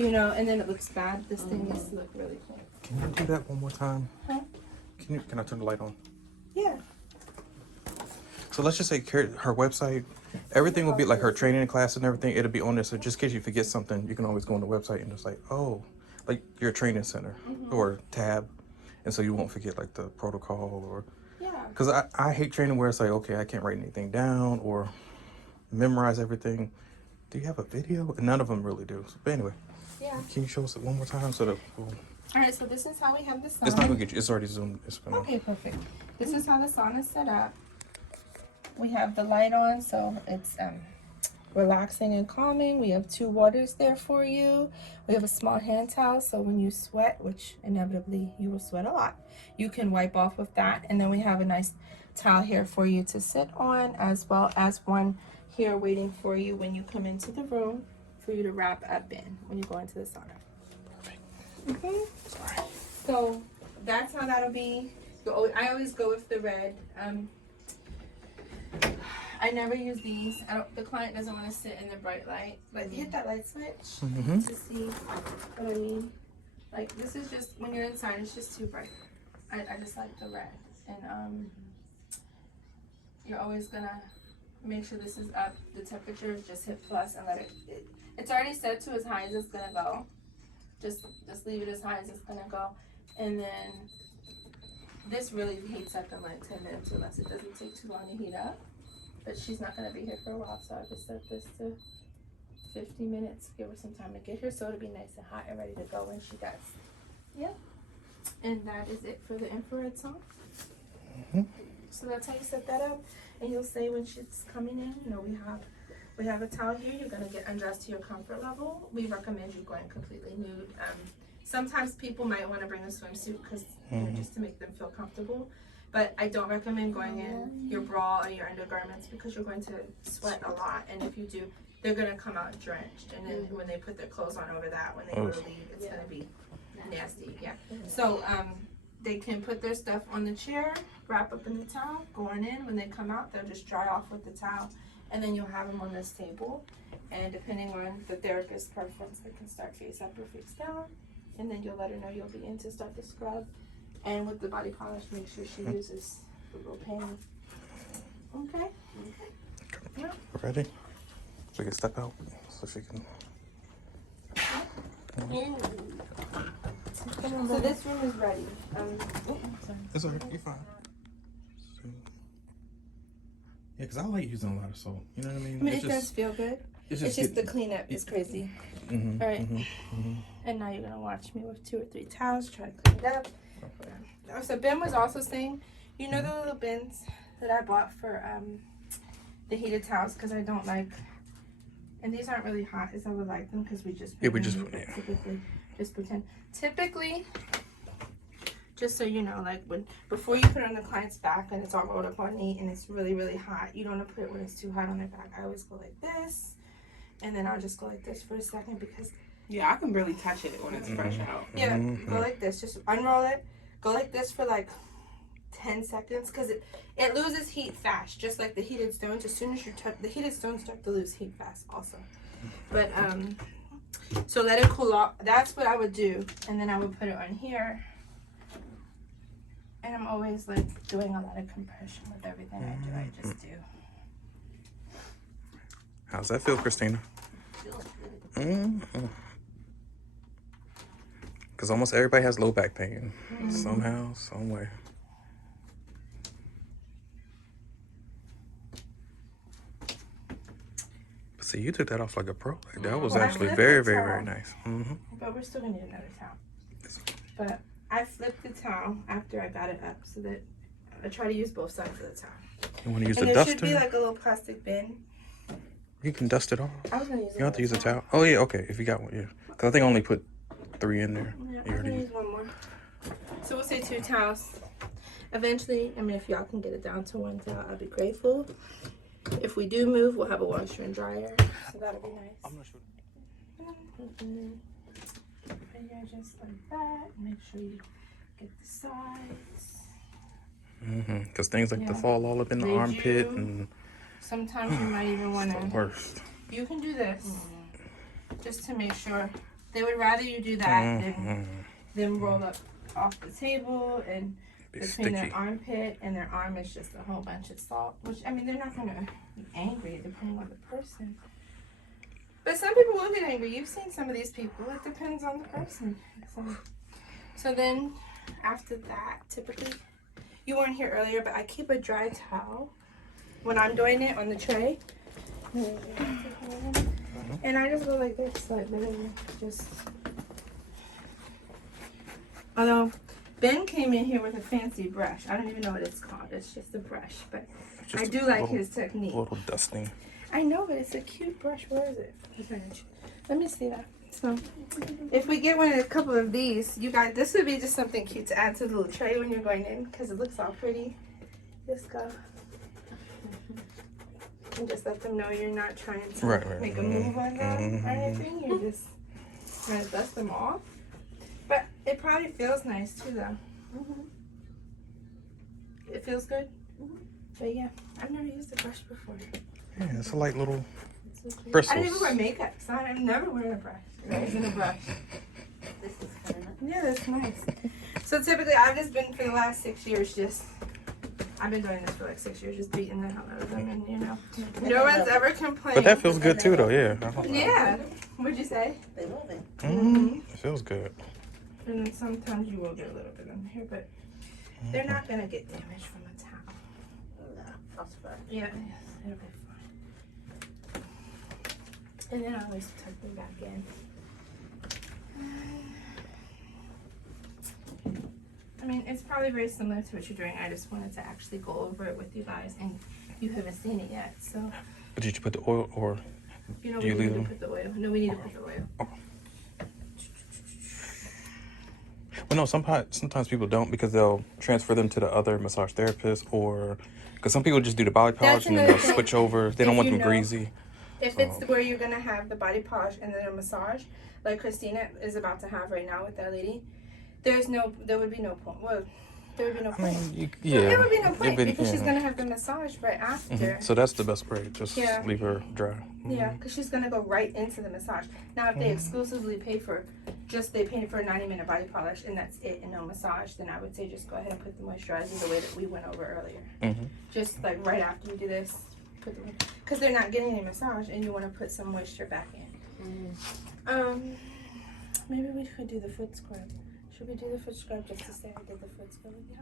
You know, and then it looks bad. This thing needs to look really clean. Can you do that one more time? Huh? Can I turn the light on? Yeah. So let's just say her website, everything will be like her training class and everything. It'll be on there. So just in case you forget something, you can always go on the website and just like, oh, like your training center or tab. And so you won't forget like the protocol or, because I hate training where it's like, okay, I can't write anything down or memorize everything. Do you have a video? And none of them really do. So, but anyway, can you show us it one more time so that we'll... All right, so this is how we have the sauna. It's not gonna get you. It's already zoomed. It's gonna... Okay, perfect. This is how the sauna is set up. We have the light on, so it's relaxing and calming. We have 2 waters there for you. We have a small hand towel, so when you sweat, which inevitably you will sweat a lot, you can wipe off with that. And then we have a nice towel here for you to sit on, as well as one here waiting for you when you come into the room for you to wrap up in when you go into the sauna. So that's how that'll be. I always go with the red. I never use these. The client doesn't want to sit in the bright light. Like hit that light switch to see what I mean. Like this is just when you're inside, it's just too bright. I just like the red, and you're always gonna make sure this is up. The temperature is just hit plus and let it. It's already set to as high as it's gonna go. Just leave it as high as it's gonna go, and then this really heats up in like 10 minutes unless it doesn't take too long to heat up. But she's not gonna be here for a while, so I just set this to 50 minutes. Give her some time to get here, so it'll be nice and hot and ready to go when she does. Yep. And that is it for the infrared sauna. So that's how you set that up, and you'll say when she's coming in, you know, we have a towel here. You're gonna get undressed to your comfort level. We recommend you going completely nude. Sometimes people might want to bring a swimsuit because just to make them feel comfortable. But I don't recommend going in your bra or your undergarments because you're going to sweat a lot. And if you do, they're going to come out drenched. And then when they put their clothes on over that, when they go to leave, it's going to be nasty. Yeah. So they can put their stuff on the chair, wrap up in the towel, go on in. When they come out, they'll just dry off with the towel. And then you'll have them on this table. And depending on the therapist's preference, they can start face up or face down. And then you'll let her know you'll be in to start the scrub. And with the body polish, make sure she uses the little pan. Okay? Yeah. Ready? So we can step out so she can... So this room is ready. It's alright, you're fine. So, yeah, because I like using a lot of soap. You know what I mean? I mean, it does feel good. It's just the cleanup is crazy. All right. And now you're going to watch me with 2 or 3 towels, try to clean it up. So Ben was also saying, you know the little bins that I bought for the heated towels, because I don't like, and these aren't really hot as I would like them because we just pretend. Typically, just so you know, like before you put it on the client's back and it's all rolled up on neat and it's really, really hot, you don't want to put it when it's too hot on their back. I always go like this, and then I'll just go like this for a second because I can barely touch it when it's fresh out. Yeah, go like this. Just unroll it. Go like this for like 10 seconds because it loses heat fast, just like the heated stones. As soon as you touch the heated stones, start to lose heat fast also. But so let it cool off. That's what I would do, and then I would put it on here. And I'm always like doing a lot of compression with everything I do. I just do. How's that feel, Christina? Feels good. Because almost everybody has low back pain somehow, some way. But see, you took that off like a pro. Like, that was actually very, very, very nice. But we're still gonna need another towel. But I flipped the towel after I got it up so that I try to use both sides of the towel. You want to use and the there duster? should be like a little plastic bin. You can dust it off. I was gonna use. You don't have to use a towel. Oh yeah, okay. If you got one, yeah. Because I think I only put 3 in there. Yeah, I'm gonna use one more. So we'll say 2 towels. Eventually, I mean, if y'all can get it down to 1 towel, I'll be grateful. If we do move, we'll have a washer and dryer, so that'll be nice. I'm not sure. And yeah, just like that. Make sure you get the sides. Because things like to fall all up in the armpit and sometimes you might even want to. Worst. You can do this just to make sure They would rather you do that than roll up off the table and Be between sticky. their armpit and their arm is just a whole bunch of salt. Which, I mean, they're not going to be angry depending on the person. But some people will get angry. You've seen some of these people. It depends on the person. So then, after that, typically, you weren't here earlier, but I keep a dry towel when I'm doing it on the tray. And I just go like this, like literally just. Although Ben came in here with a fancy brush. I don't even know what it's called. It's just a brush, but I do like his technique. A little dusting. I know, but it's a cute brush. Where is it? Let me see that. So, if we get a couple of these, you guys, this would be just something cute to add to the little tray when you're going in, because it looks all pretty. Just go. And just let them know you're not trying to make a move on them or anything. You're just trying to dust them off. But it probably feels nice too, though. It feels good. But yeah, I've never used a brush before. Yeah, it's a light little I bristles. didn't even wear makeup, so I'm never wearing a brush. Using a brush. This is kind of nice. Yeah, that's nice. So typically, I've just been for the last 6 years I've been doing this for like 6 years, just beating the hell out of them, and you know, no one's ever complained. But that feels good too, though. Yeah. Yeah. What'd you say? They love it. It feels good. And then sometimes you will get a little bit in here, but they're not gonna get damaged from a towel. No, that's fine. Yeah, it'll be fine. And then I always tuck them back in. I mean, it's probably very similar to what you're doing. I just wanted to actually go over it with you guys, and you haven't seen it yet, so. But did you put the oil, or You know, do you we leave need to them? put the oil. No, we need to put the oil. Well, no, sometimes people don't, because they'll transfer them to the other massage therapist, or because some people just do the body polish and then another they'll thing. switch over. They don't If want you them know- greasy. If it's where you're gonna have the body polish and then a massage, like Christina is about to have right now with that lady, there would be no point. Well, there would be no I point. mean, There would be no It'd point be- because she's yeah. gonna have the massage right after. So that's the best way. Just Yeah. leave her dry. Yeah, because she's gonna go right into the massage. Now, if they exclusively pay for they pay for a 90-minute body polish and that's it and no massage, then I would say just go ahead and put the moisturizer the way that we went over earlier. Just like right after you do this, put the because they're not getting any massage and you want to put some moisture back in. Maybe we could do the foot scrub. Should we do the foot scrub just to say I did the foot scrub with you?